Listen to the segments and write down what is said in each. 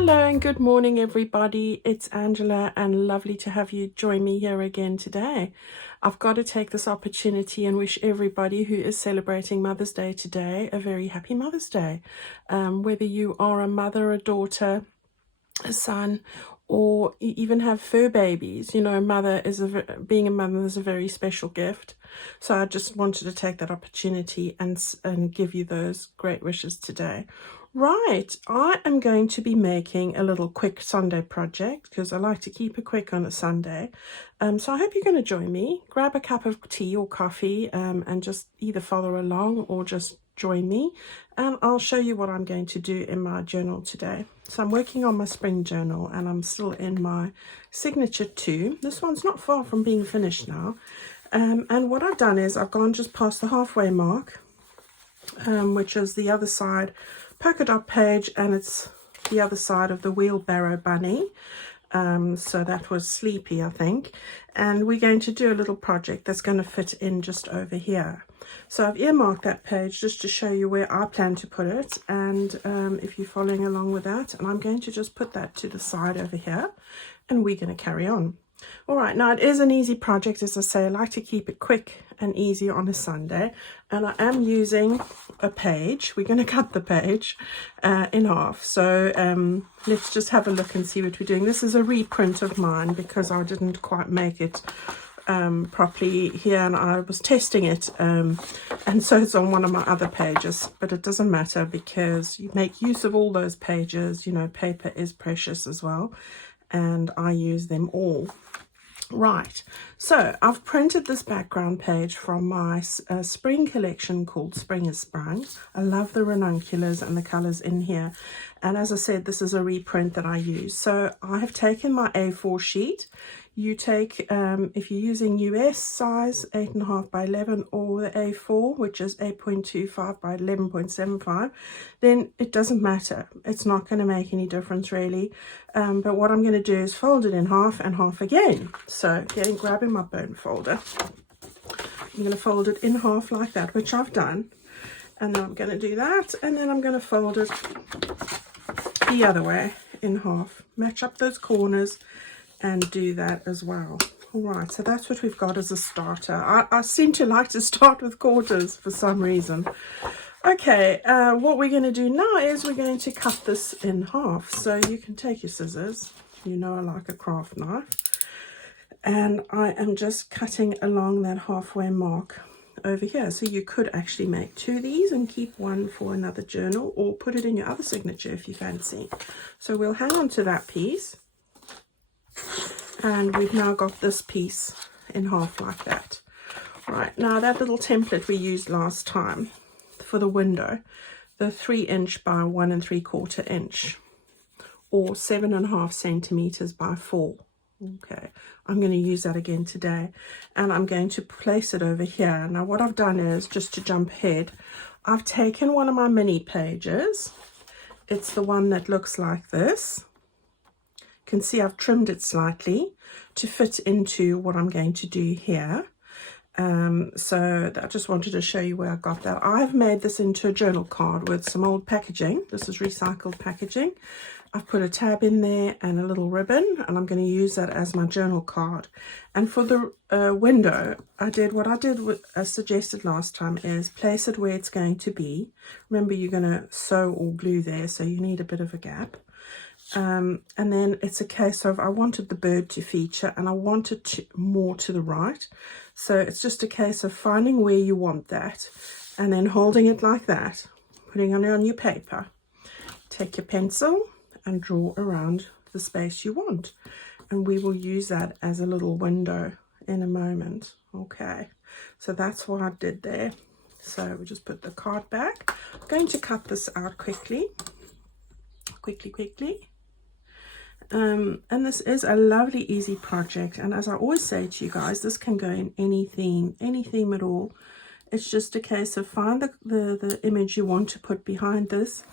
Hello and good morning everybody, it's Angela and lovely to have you join me here again today. I've got to take this opportunity and wish everybody who is celebrating Mother's Day today a very happy Mother's Day. Whether you are a mother, a daughter, a son, or you even have fur babies, you know, being a mother is a very special gift. So I just wanted to take that opportunity and give you those great wishes today. Right, I am going to be making a little quick Sunday project because I like to keep it quick on a Sunday. So I hope you're going to join me. Grab a cup of tea or coffee and just either follow along or just join me. And I'll show you what I'm going to do in my journal today. So I'm working on my spring journal and I'm still in my signature 2. This one's not far from being finished now. And what I've done is I've gone just past the halfway mark, which is the other side polka dot page, and it's the other side of the wheelbarrow bunny. So that was Sleepy, I think. And we're going to do a little project that's going to fit in just over here. So I've earmarked that page just to show you where I plan to put it, and if you're following along with that, and I'm going to just put that to the side over here and we're going to carry on. All right, now it is an easy project. As I say, I like to keep it quick and easy on a Sunday, and I am using a page. We're going to cut the page in half. So let's just have a look and see what we're doing. This is a reprint of mine because I didn't quite make it properly here, and I was testing it, and so it's on one of my other pages, but it doesn't matter because you make use of all those pages. You know, paper is precious as well, and I use them all. Right, so I've printed this background page from my spring collection called Spring Has Sprung. I love the ranunculus and the colors in here, and as I said, this is a reprint that I use. So I have taken my A4 sheet. You take, if you're using US size 8.5 by 11 or the A4, which is 8.25 by 11.75, then it doesn't matter. It's not going to make any difference really. But what I'm going to do is fold it in half and half again. So grabbing my bone folder, I'm going to fold it in half like that, which I've done. And then I'm going to do that, and then I'm going to fold it the other way in half. Match up those corners and do that as well. All right, so that's what we've got as a starter. I seem to like to start with quarters for some reason. Okay, what we're going to do now is we're going to cut this in half. So you can take your scissors. You know I like a craft knife. And I am just cutting along that halfway mark over here. So you could actually make 2 of these and keep one for another journal, or put it in your other signature if you fancy. So we'll hang on to that piece. And we've now got this piece in half like that. Right, now that little template we used last time for the window, the 3" by 1 3/4 inch, or 7.5 centimeters by 4. Okay, I'm going to use that again today, and I'm going to place it over here. Now what I've done is, just to jump ahead, I've taken one of my mini pages. It's the one that looks like this. You can see I've trimmed it slightly to fit into what I'm going to do here. So I just wanted to show you where I got that. I've made this into a journal card with some old packaging. This is recycled packaging. I've put a tab in there and a little ribbon, and I'm going to use that as my journal card. And for the window, what I did as suggested last time is place it where it's going to be. Remember, you're going to sew or glue there, so you need a bit of a gap. And then it's a case of, I wanted the bird to feature, and I wanted more to the right. So it's just a case of finding where you want that, and then holding it like that, putting it on your paper. Take your pencil and draw around the space you want. And we will use that as a little window in a moment. Okay, so that's what I did there. So we just put the card back. I'm going to cut this out quickly. And this is a lovely easy project, and as I always say to you guys, this can go in any theme at all. It's just a case of find the image you want to put behind this.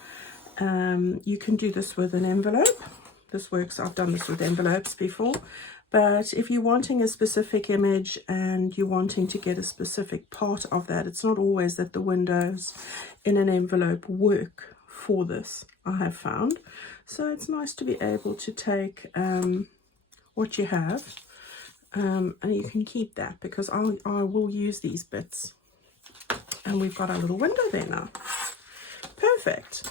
You can do this with an envelope. This works. I've done this with envelopes before, but if you're wanting a specific image and you're wanting to get a specific part of that, it's not always that the windows in an envelope work for this, I have found. So it's nice to be able to take what you have, and you can keep that, because I will use these bits. And we've got our little window there now. Perfect.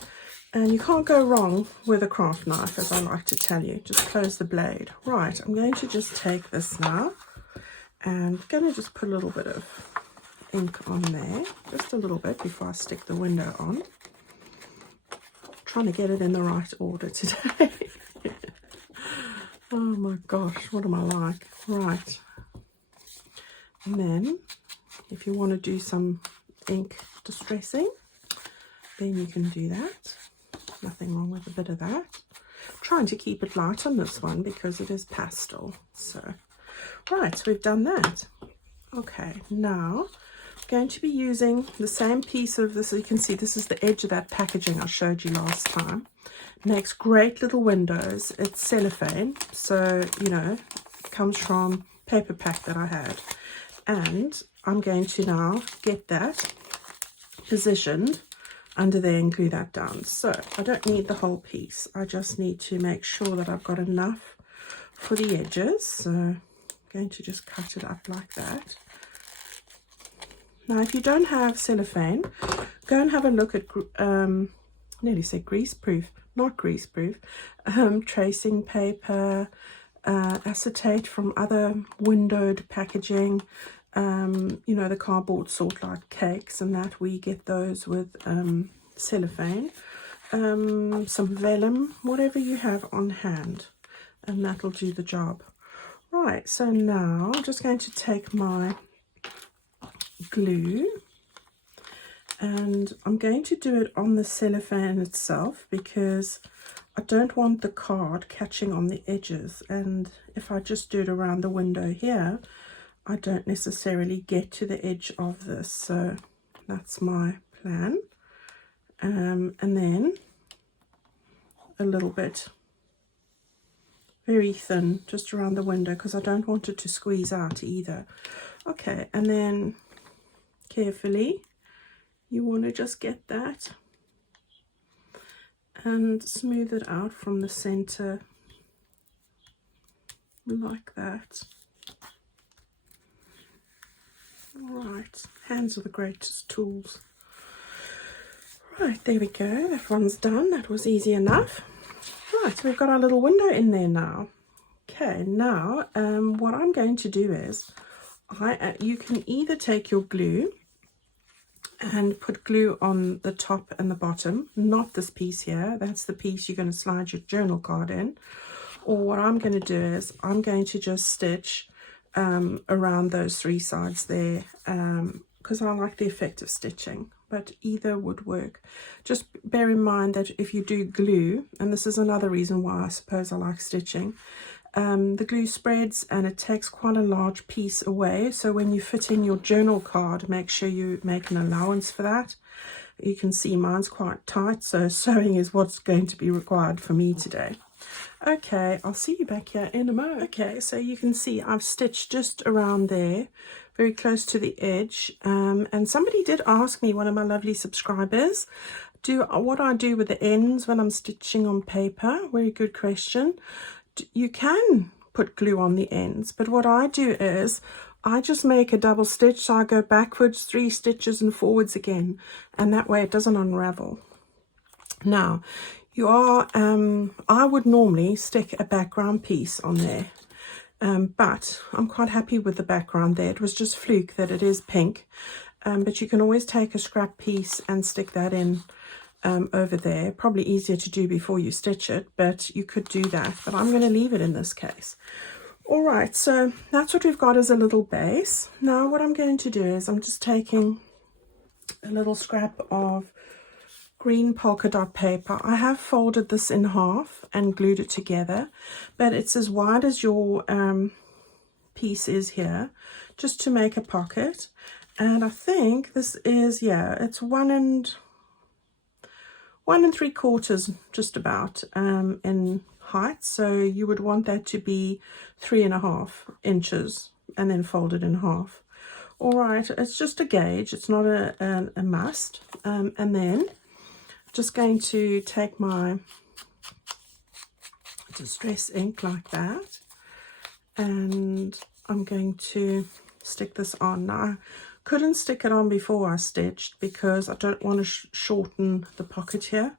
And you can't go wrong with a craft knife, as I like to tell you. Just close the blade. Right, I'm going to just take this now, and I'm going to just put a little bit of ink on there, just a little bit before I stick the window on. Trying to get it in the right order today. Oh my gosh, what am I like? Right. And then, if you want to do some ink distressing, then you can do that. Nothing wrong with a bit of that. Trying to keep it light on this one because it is pastel. So, right, so we've done that. Okay, now I'm going to be using the same piece of this. You can see this is the edge of that packaging I showed you last time. Makes great little windows. It's cellophane, so you know, it comes from paper pack that I had. And I'm going to now get that positioned under there and glue that down. So I don't need the whole piece. I just need to make sure that I've got enough for the edges. So I'm going to just cut it up like that. Now, if you don't have cellophane, go and have a look at, nearly said greaseproof, not greaseproof, tracing paper, acetate from other windowed packaging, you know, the cardboard sort like cakes and that. We get those with cellophane, some vellum, whatever you have on hand, and that'll do the job. Right, so now I'm just going to take my glue, and I'm going to do it on the cellophane itself because I don't want the card catching on the edges, and if I just do it around the window here, I don't necessarily get to the edge of this. So that's my plan. And then a little bit, very thin, just around the window, because I don't want it to squeeze out either. Okay, and then carefully, you want to just get that and smooth it out from the center like that. Right, hands are the greatest tools. Right, there we go, that one's done. That was easy enough. Right, so we've got our little window in there now. Okay, now what I'm going to do is, you can either take your glue and put glue on the top and the bottom, not this piece here, that's the piece you're going to slide your journal card in. Or what I'm going to do is, I'm going to just stitch around those three sides there, because I like the effect of stitching, but either would work. Just bear in mind that if you do glue, and this is another reason why I suppose I like stitching, the glue spreads and it takes quite a large piece away, so when you fit in your journal card, make sure you make an allowance for that. You can see mine's quite tight, so sewing is what's going to be required for me today. Okay, I'll see you back here in a moment. Okay, so you can see I've stitched just around there, very close to the edge. And somebody did ask me, one of my lovely subscribers, what I do with the ends when I'm stitching on paper. Very good question. You can put glue on the ends, but what I do is I just make a double stitch, so I go backwards 3 stitches and forwards again, and that way it doesn't unravel. Now, I would normally stick a background piece on there, but I'm quite happy with the background there. It was just fluke that it is pink, but you can always take a scrap piece and stick that in over there. Probably easier to do before you stitch it, but you could do that, but I'm going to leave it in this case. All right, so that's what we've got as a little base. Now what I'm going to do is I'm just taking a little scrap of green polka dot paper. I have folded this in half and glued it together, but it's as wide as your piece is here, just to make a pocket. And I think this is, yeah, it's 1 3/4 just about in height, so you would want that to be 3.5 inches and then fold it in half. All right, it's just a gauge, it's not a must. And then just going to take my distress ink like that, and I'm going to stick this on. Now, I couldn't stick it on before I stitched because I don't want to shorten the pocket here.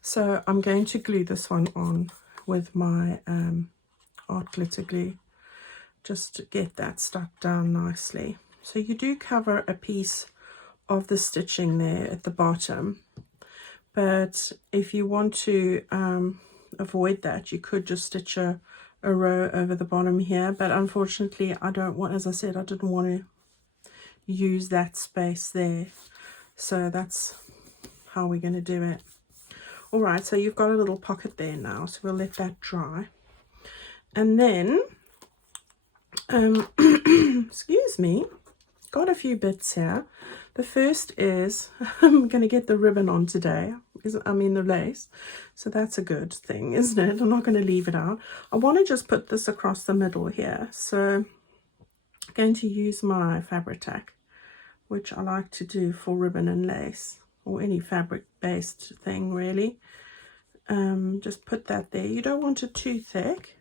So I'm going to glue this one on with my art glitter glue, just to get that stuck down nicely. So you do cover a piece of the stitching there at the bottom, but if you want to avoid that, you could just stitch a row over the bottom here, but unfortunately I don't want, as I said, I didn't want to use that space there, so that's how we're going to do it. All right, so you've got a little pocket there now, so we'll let that dry, and then excuse me, got a few bits here. The first is I'm going to get the ribbon on today, the lace, so that's a good thing, isn't it? I'm not going to leave it out. I want to just put this across the middle here, so I'm going to use my fabric tack, which I like to do for ribbon and lace, or any fabric based thing really. Just put that there. You don't want it too thick,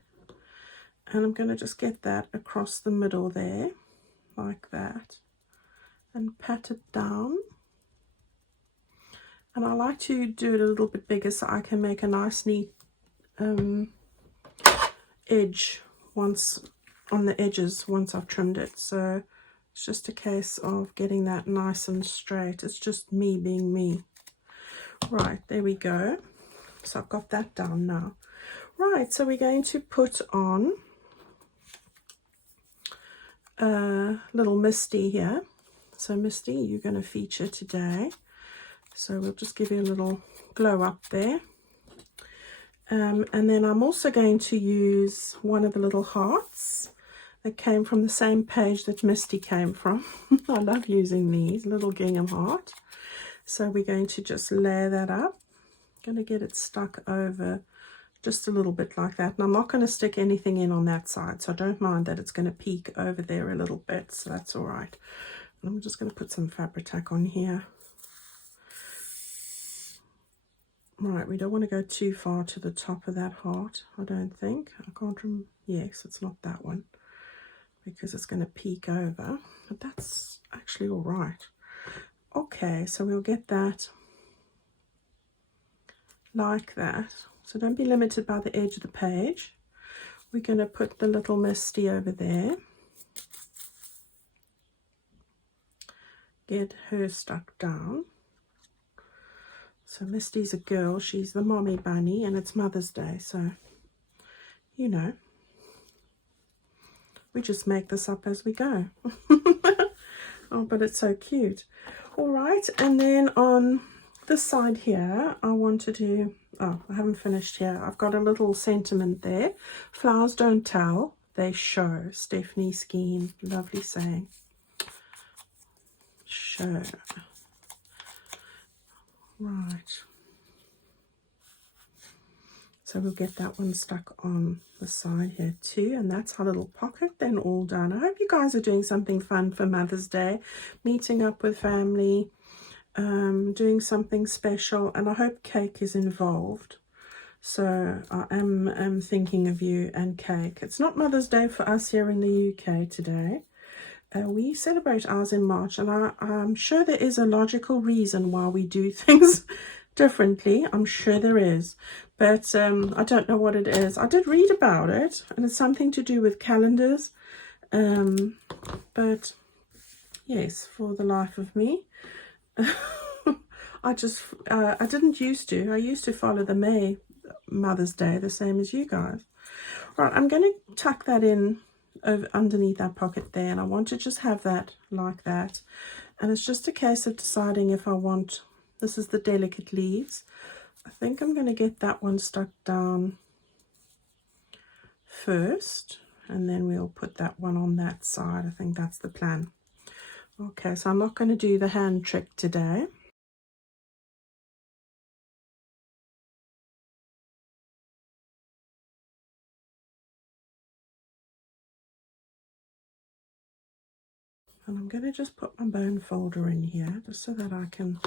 and I'm going to just get that across the middle there like that and pat it down. And I like to do it a little bit bigger so I can make a nice neat edge once on the edges once I've trimmed it. So it's just a case of getting that nice and straight. It's just me being me. Right, there we go. So I've got that down now. Right, so we're going to put on little Misty here. So Misty, you're going to feature today. So we'll just give you a little glow up there. And then I'm also going to use one of the little hearts that came from the same page that Misty came from. I love using these, little gingham heart. So we're going to just layer that up. Going to get it stuck over just a little bit like that. And I'm not going to stick anything in on that side, so I don't mind that it's going to peek over there a little bit, so that's all right. And I'm just going to put some fabric tack on here. Right, we don't want to go too far to the top of that heart, I don't think. I can't remember. Yes, it's not that one, because it's going to peek over, but that's actually all right. Okay, so we'll get that like that. So don't be limited by the edge of the page. We're going to put the little Misty over there. Get her stuck down. So Misty's a girl, she's the mommy bunny, and it's Mother's Day, so you know, we just make this up as we go. Oh, but it's so cute. All right, and then on this side here, I want to do, oh, I haven't finished here. I've got a little sentiment there. Flowers don't tell, they show. Stephanie Skeen, lovely saying. Show. Right. So we'll get that one stuck on the side here too, and that's our little pocket then all done. I hope you guys are doing something fun for Mother's Day, meeting up with family, doing something special, and I hope cake is involved. So I am thinking of you and cake. It's not Mother's Day for us here in the UK today. We celebrate ours in March, and I'm sure there is a logical reason why we do things differently. I'm sure there is, but I don't know what it is. I did read about it, and it's something to do with calendars, but yes, for the life of me, I didn't used to. I used to follow the May Mother's Day the same as you guys. Right, I'm going to tuck that in over underneath that pocket there, and I want to just have that like that, and it's just a case of deciding if I want, this is the delicate leaves, I think I'm going to get that one stuck down first, and then we'll put that one on that side. I think that's the plan. Okay, so I'm not going to do the hand trick today. And I'm going to just put my bone folder in here just so that I can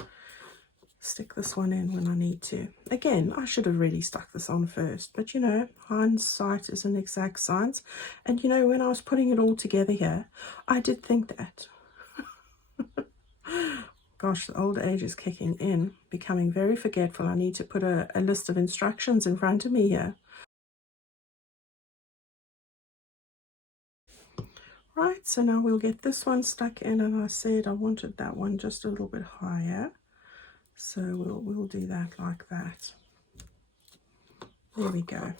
stick this one in when I need to. Again, I should have really stuck this on first, but you know, hindsight is an exact science. And you know, when I was putting it all together here, I did think that. Gosh, the old age is kicking in, becoming very forgetful. I need to put a list of instructions in front of me here. Right, so now we'll get this one stuck in, and I said I wanted that one just a little bit higher. So we'll do that like that. There we go.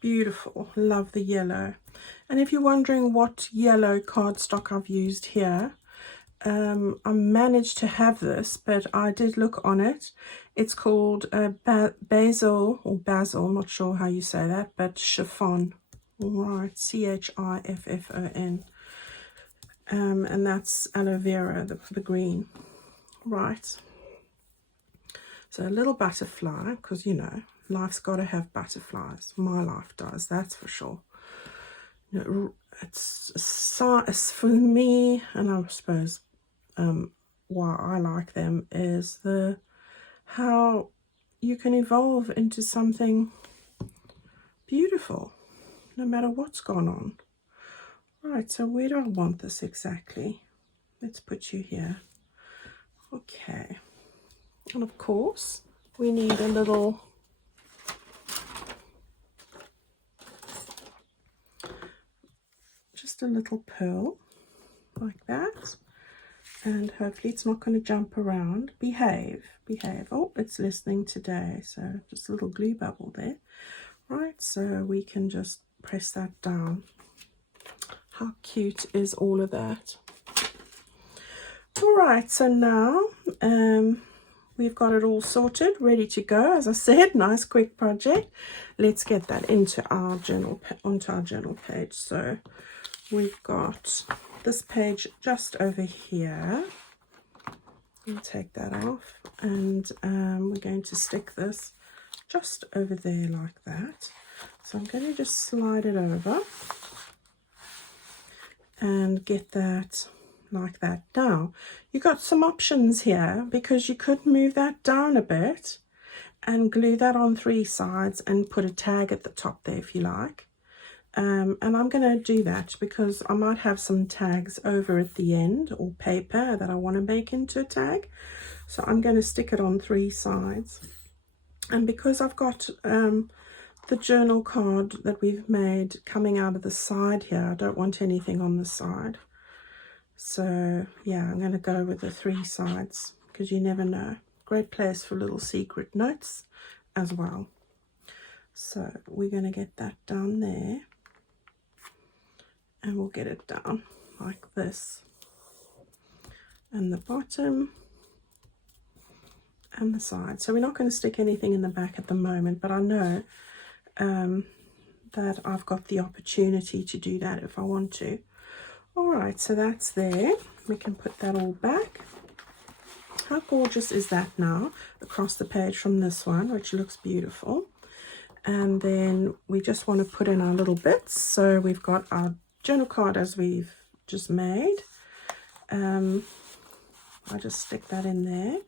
Beautiful. Love the yellow. And if you're wondering what yellow cardstock I've used here, I managed to have this, but I did look on it. It's called basil, I'm not sure how you say that, but chiffon. All right, CHIFFON. And that's aloe vera, the green. Right. So a little butterfly, because you know, life's got to have butterflies. My life does, that's for sure. You know, it's for me, and I suppose why I like them is how you can evolve into something beautiful, no matter what's gone on. Right, so where do I want this exactly? Let's put you here. Okay. And of course, we need a little pearl like that. And hopefully it's not going to jump around. Behave. Oh, it's listening today. So just a little glue bubble there. Right, so we can just press that down. How cute is all of that? All right, so now we've got it all sorted, ready to go. As I said, nice quick project. Let's get that into our journal, onto our journal page. So we've got this page just over here. We'll take that off, and we're going to stick this just over there like that. So I'm going to just slide it over and get that like that. Now you've got some options here, because you could move that down a bit and glue that on 3 sides and put a tag at the top there if you like. And I'm going to do that because I might have some tags over at the end, or paper that I want to make into a tag. So I'm going to stick it on 3 sides. And because I've got the journal card that we've made coming out of the side here, I don't want anything on the side. So yeah, I'm going to go with the 3 sides, because you never know. Great place for little secret notes as well. So we're going to get that down there. And we'll get it down like this, and the bottom and the side. So we're not going to stick anything in the back at the moment, but I know that I've got the opportunity to do that if I want to. All right, so that's there. We can put that all back. How gorgeous is that now across the page from this one, which looks beautiful. And then we just want to put in our little bits. So we've got our journal card as we've just made. I'll just stick that in there,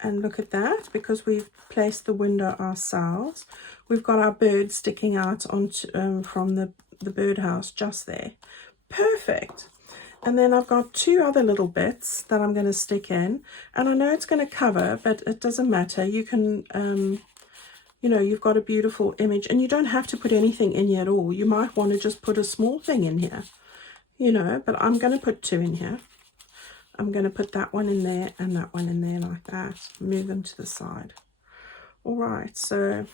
and look at that, because we've placed the window ourselves. We've got our bird sticking out onto from the birdhouse just there. Perfect. And then I've got 2 other little bits that I'm going to stick in, and I know it's going to cover, but it doesn't matter. You can you know, you've got a beautiful image, and you don't have to put anything in here at all. You might want to just put a small thing in here, you know, but I'm going to put 2 in here. I'm going to put that one in there and that one in there like that. Move them to the side. All right, so,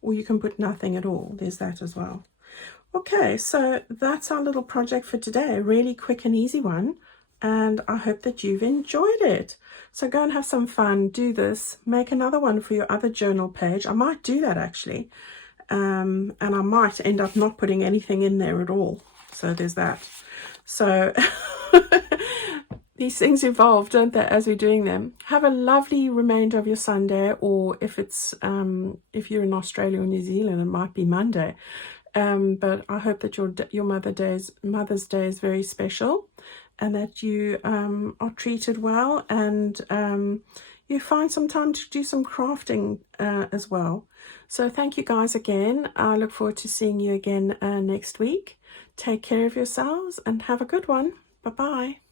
or you can put nothing at all. There's that as well. Okay, so that's our little project for today. Really quick and easy one. And I hope that you've enjoyed it. So go and have some fun, do this, make another one for your other journal page. I might do that actually. And I might end up not putting anything in there at all. So there's that. So these things evolve, don't they, as we're doing them. Have a lovely remainder of your Sunday, or if it's if you're in Australia or New Zealand, it might be Monday. But I hope that your Mother's Day is very special. and that you are treated well, and you find some time to do some crafting as well. So thank you guys again. I look forward to seeing you again next week. Take care of yourselves and have a good one. Bye-bye.